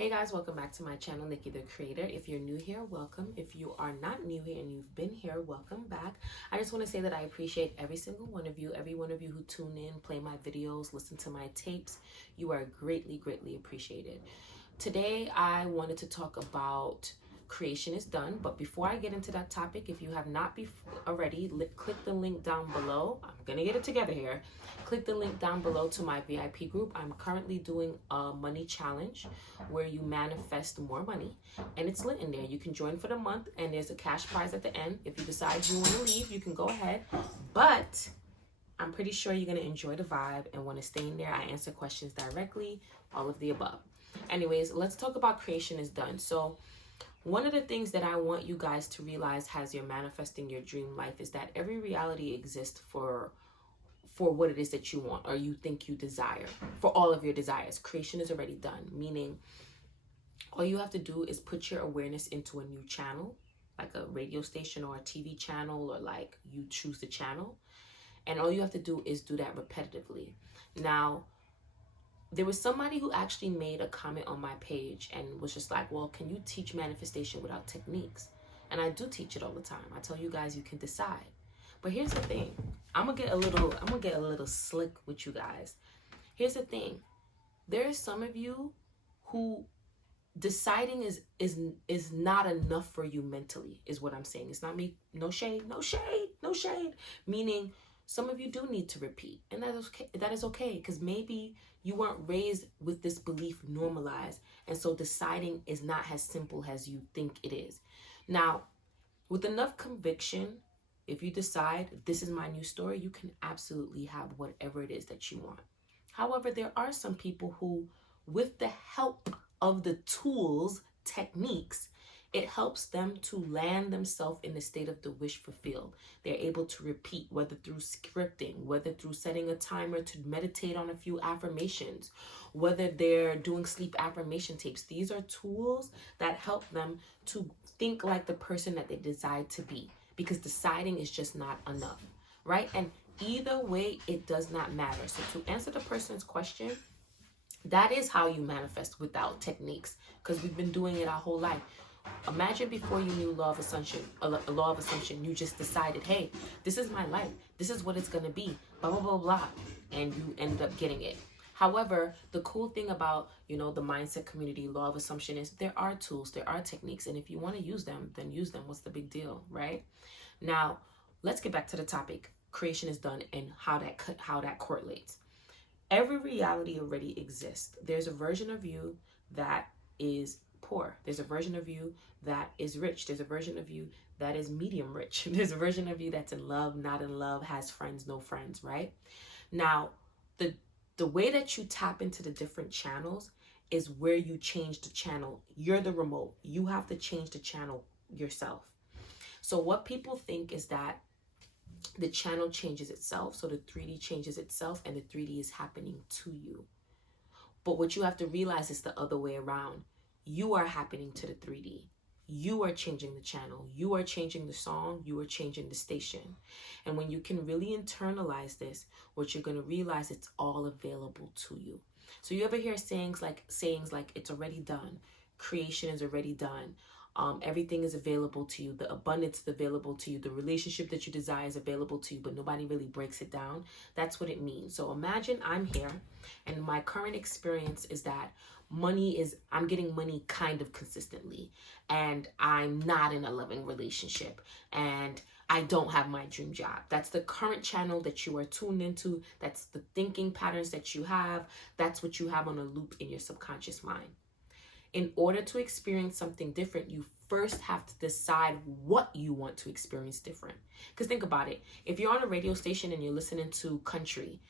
Hey guys, welcome back to my channel, Nikki the Creator. If you're new here, welcome. If you are not new here and you've been here, welcome back. I just want to say that I appreciate every single one of you, every one of you who tune in, play my videos, listen to my tapes. You are greatly, greatly appreciated. Today, I wanted to talk about creation is done. But before I get into that topic, if you have not already, click the link down below. I'm going to get it together here. Click the link down below to my VIP group. I'm currently doing a money challenge where you manifest more money, and it's lit in there. You can join for the month, and there's a cash prize at the end. If you decide you want to leave, you can go ahead. But I'm pretty sure you're going to enjoy the vibe and want to stay in there. I answer questions directly, all of the above. Anyways, let's talk about creation is done. So one of the things that I want you guys to realize as you're manifesting your dream life is that every reality exists for what it is that you want or you think you desire. For all of your desires, creation is already done, meaning all you have to do is put your awareness into a new channel, like a radio station or a TV channel, or like you choose the channel. And all you have to do is do that repetitively. Now, there was somebody who actually made a comment on my page and was just like, well, can you teach manifestation without techniques? And I do teach it all the time. I tell you guys, you can decide. But here's the thing. I'm gonna get a little slick with you guys. Here's the thing. There are some of you who deciding is not enough for you mentally, is what I'm saying. It's not me. No shade, no shade, no shade. Meaning some of you do need to repeat, and that is okay, because maybe you weren't raised with this belief normalized, and so deciding is not as simple as you think it is. Now, with enough conviction, if you decide this is my new story, you can absolutely have whatever it is that you want. However, there are some people who, with the help of the tools, techniques, it helps them to land themselves in the state of the wish fulfilled. They're able to repeat, whether through scripting, whether through setting a timer to meditate on a few affirmations, whether they're doing sleep affirmation tapes. These are tools that help them to think like the person that they desire to be, because deciding is just not enough, right? And either way, it does not matter. So to answer the person's question, that is how you manifest without techniques, because we've been doing it our whole life. Imagine before you knew law of assumption, you just decided, hey, this is my life. This is what it's going to be, blah, blah, blah, blah. And you ended up getting it. However, the cool thing about, the mindset community, law of assumption, is there are tools, there are techniques. And if you want to use them, then use them. What's the big deal, right? Now, let's get back to the topic. Creation is done and how that correlates. Every reality already exists. There's a version of you that is poor. There's a version of you that is rich. There's a version of you that is medium rich. There's a version of you that's in love, not in love, has friends, no friends, right? Now, the way that you tap into the different channels is where you change the channel. You're the remote. You have to change the channel yourself. So what people think is that the channel changes itself. So the 3D changes itself and the 3D is happening to you. But what you have to realize is the other way around. You are happening to the 3D. You are changing the channel. You are changing the song. You are changing the station. And when you can really internalize this, what you're going to realize, it's all available to you. So you ever hear sayings like it's already done. Creation is already done. Everything is available to you. The abundance is available to you. The relationship that you desire is available to you, but nobody really breaks it down. That's what it means. So imagine I'm here, and my current experience is that I'm getting money kind of consistently, and I'm not in a loving relationship, and I don't have my dream job. That's the current channel that you are tuned into. That's the thinking patterns that you have. That's what you have on a loop in your subconscious mind. In order to experience something different, you first have to decide what you want to experience different. Because think about it. If you're on a radio station and you're listening to country,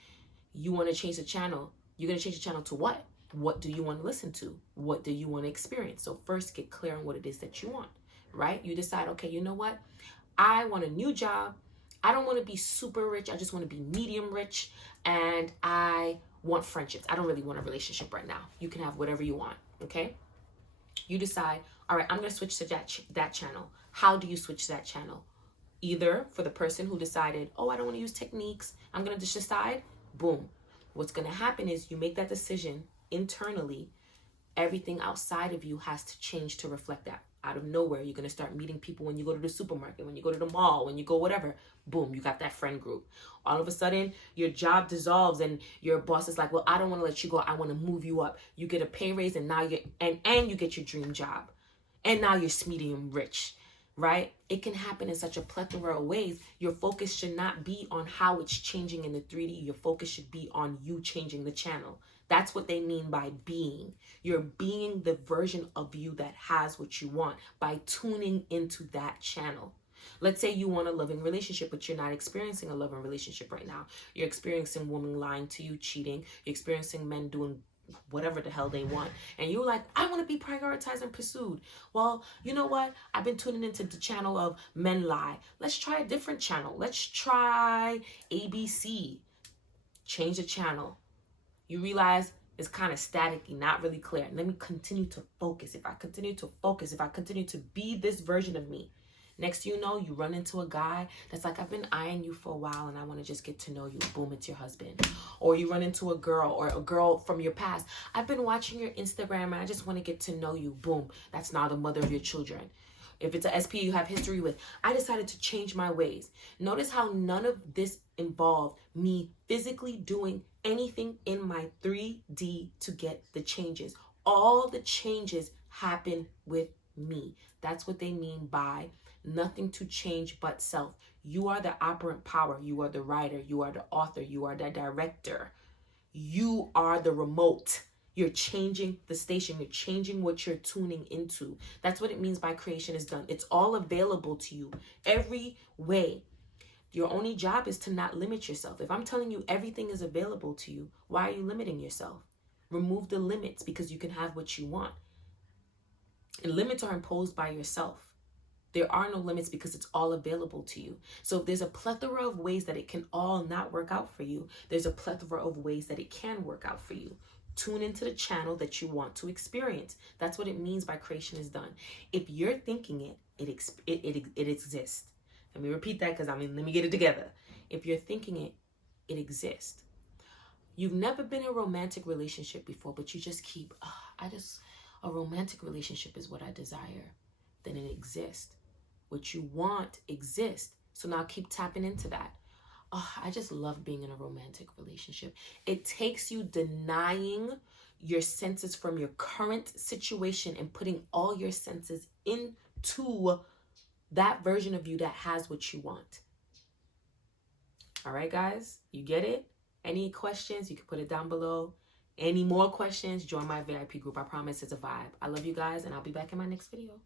you want to change the channel. You're going to change the channel to what? What do you want to listen to? What do you want to experience? So first get clear on what it is that you want, right? You decide, okay, you know what? I want a new job. I don't want to be super rich. I just want to be medium rich. And I want friendships. I don't really want a relationship right now. You can have whatever you want, okay? You decide, all right, I'm going to switch to that channel. How do you switch that channel? Either for the person who decided, oh, I don't want to use techniques, I'm going to just decide, boom. What's going to happen is you make that decision internally everything outside of you has to change to reflect that. Out of nowhere, you're going to start meeting people when you go to the supermarket, when you go to the mall, when you go whatever. Boom, you got that friend group. All of a sudden, your job dissolves and your boss is like, well, I don't want to let you go. I want to move you up. You get a pay raise and now you get your dream job. And now you're medium rich, right? It can happen in such a plethora of ways. Your focus should not be on how it's changing in the 3D. Your focus should be on you changing the channel. That's what they mean by being. You're being the version of you that has what you want by tuning into that channel. Let's say you want a loving relationship, but you're not experiencing a loving relationship right now. You're experiencing women lying to you, cheating. You're experiencing men doing whatever the hell they want. And you're like, I want to be prioritized and pursued. Well, you know what? I've been tuning into the channel of men lie. Let's try a different channel. Let's try ABC. Change the channel. You realize it's kind of staticky, not really clear. Let me continue to focus. If I continue to focus, if I continue to be this version of me, next you know, you run into a guy that's like, I've been eyeing you for a while and I want to just get to know you. Boom, it's your husband. Or you run into a girl from your past. I've been watching your Instagram and I just want to get to know you. Boom, that's now the mother of your children. If it's a SP you have history with, I decided to change my ways. Notice how none of this involved me physically doing anything in my 3D to get the changes. All the changes happen with me. That's what they mean by nothing to change but self. You are the operant power. You are the writer. You are the author. You are the director. You are the remote. You're changing the station. You're changing what you're tuning into. That's what it means by creation is done. It's all available to you every way. Your only job is to not limit yourself. If I'm telling you everything is available to you, why are you limiting yourself? Remove the limits because you can have what you want. And limits are imposed by yourself. There are no limits because it's all available to you. So if there's a plethora of ways that it can all not work out for you, there's a plethora of ways that it can work out for you. Tune into the channel that you want to experience. That's what it means by creation is done. If you're thinking it, it exists. Let me repeat that because let me get it together. If you're thinking it, it exists. You've never been in a romantic relationship before, but you just keep, a romantic relationship is what I desire. Then it exists. What you want exists. So now keep tapping into that. I just love being in a romantic relationship. It takes you denying your senses from your current situation and putting all your senses into that version of you that has what you want. All right, guys, you get it? Any questions, you can put it down below. Any more questions, join my VIP group. I promise it's a vibe. I love you guys, and I'll be back in my next video.